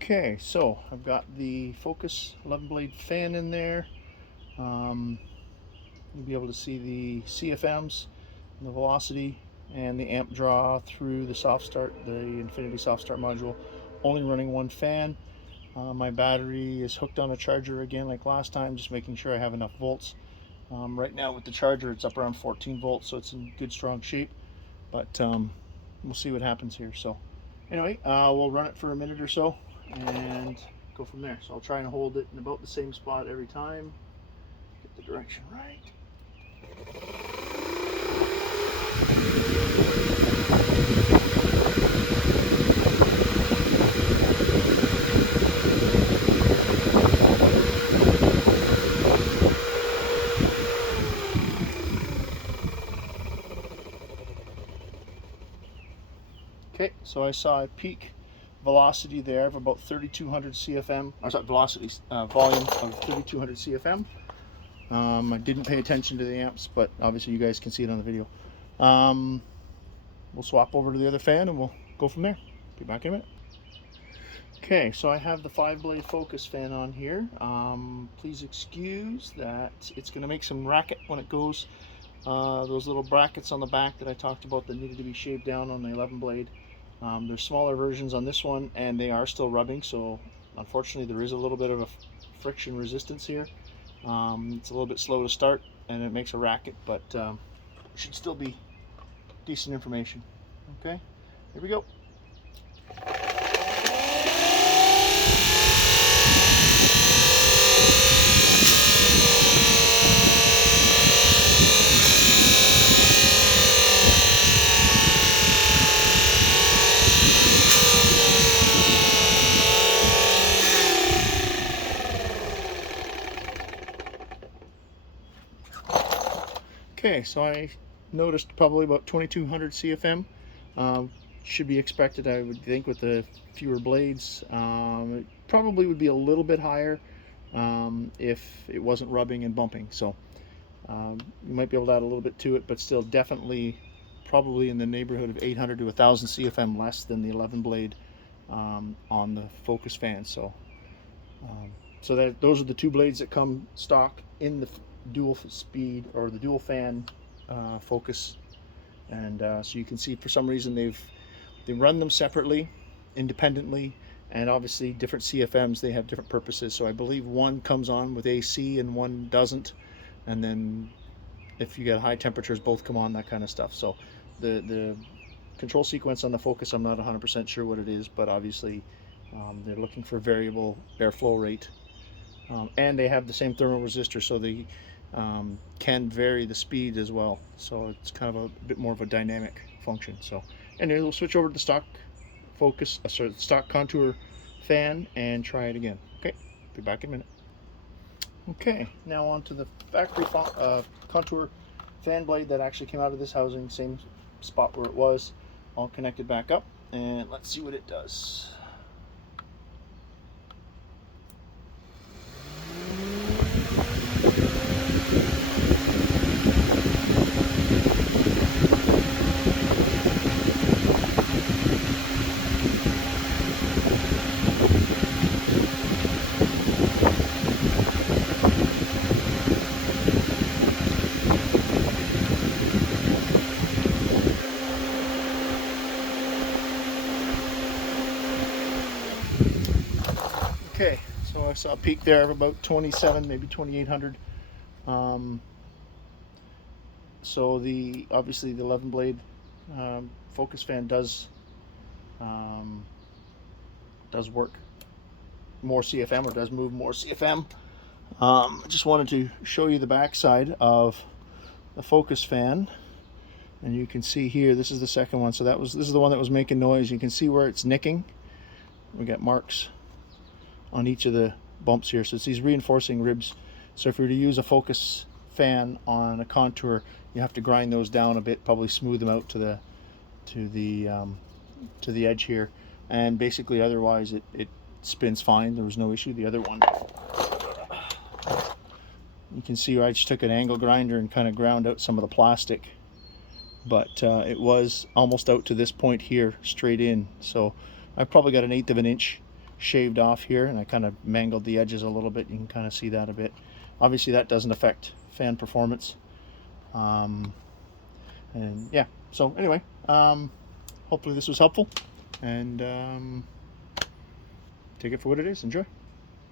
Okay, so I've got the Focus 11 blade fan in there. You'll be able to see the CFMs, the velocity, and the amp draw through the soft start, the Infinity soft start module. Only running one fan. My battery is hooked on a charger again like last time, just making sure I have enough volts. Right now with the charger it's up around 14 volts, so it's in good strong shape, but we'll see what happens here. So anyway, we'll run it for a minute or so and go from there. So I'll try and hold it in about the same spot every time. Get the direction right. Okay, so I saw a peak velocity there of about 3,200 CFM, or sorry, velocity volume of 3,200 CFM. I didn't pay attention to the amps, but obviously you guys can see it on the video. We'll swap over to the other fan and we'll go from there. Be back in a minute. Okay, so I have the 5-blade Focus fan on here. Please excuse that it's going to make some racket when it goes. Those little brackets on the back that I talked about that needed to be shaved down on the 11 blade. There's smaller versions on this one and they are still rubbing, so unfortunately there is a little bit of a friction resistance here. It's a little bit slow to start and it makes a racket, but it should still be decent information. Okay, here we go. Okay, so I noticed probably about 2,200 CFM. Should be expected, I would think, with the fewer blades. It probably would be a little bit higher if it wasn't rubbing and bumping. So you might be able to add a little bit to it, but still definitely probably in the neighborhood of 800 to 1,000 CFM less than the 11 blade on the Focus fan. So those are the two blades that come stock in the dual speed or the dual fan Focus, and so you can see for some reason they run them separately, independently, and obviously different CFMs, they have different purposes. So I believe one comes on with AC and one doesn't, and then if you get high temperatures both come on, that kind of stuff. So the control sequence on the Focus, I'm not 100% sure what it is, but obviously they're looking for variable airflow rate. And they have the same thermal resistor, so they can vary the speed as well. So it's kind of a bit more of a dynamic function. So anyway, we'll switch over to the stock Focus, sorry, the stock Contour fan and try it again. Okay, be back in a minute. Okay, now on to the factory Contour fan blade that actually came out of this housing, same spot where it was, all connected back up, and let's see what it does. Okay, so I saw a peak there of about 27, maybe 2,800. So obviously the 11 blade Focus fan does work more CFM, or does move more CFM. I just wanted to show you the backside of the Focus fan, and you can see here this is the second one. So this is the one that was making noise. You can see where it's nicking. We got marks on each of the bumps here, so it's these reinforcing ribs. So if you were to use a Focus fan on a Contour, you have to grind those down a bit, probably smooth them out to the edge here, and basically otherwise it spins fine. There was no issue. The other one, you can see I just took an angle grinder and kind of ground out some of the plastic, but it was almost out to this point here straight in. So I've probably got 1/8 of an inch shaved off here, and I kind of mangled the edges a little bit. You can kind of see that a bit. Obviously that doesn't affect fan performance. And yeah, so anyway, hopefully this was helpful, and take it for what it is. Enjoy.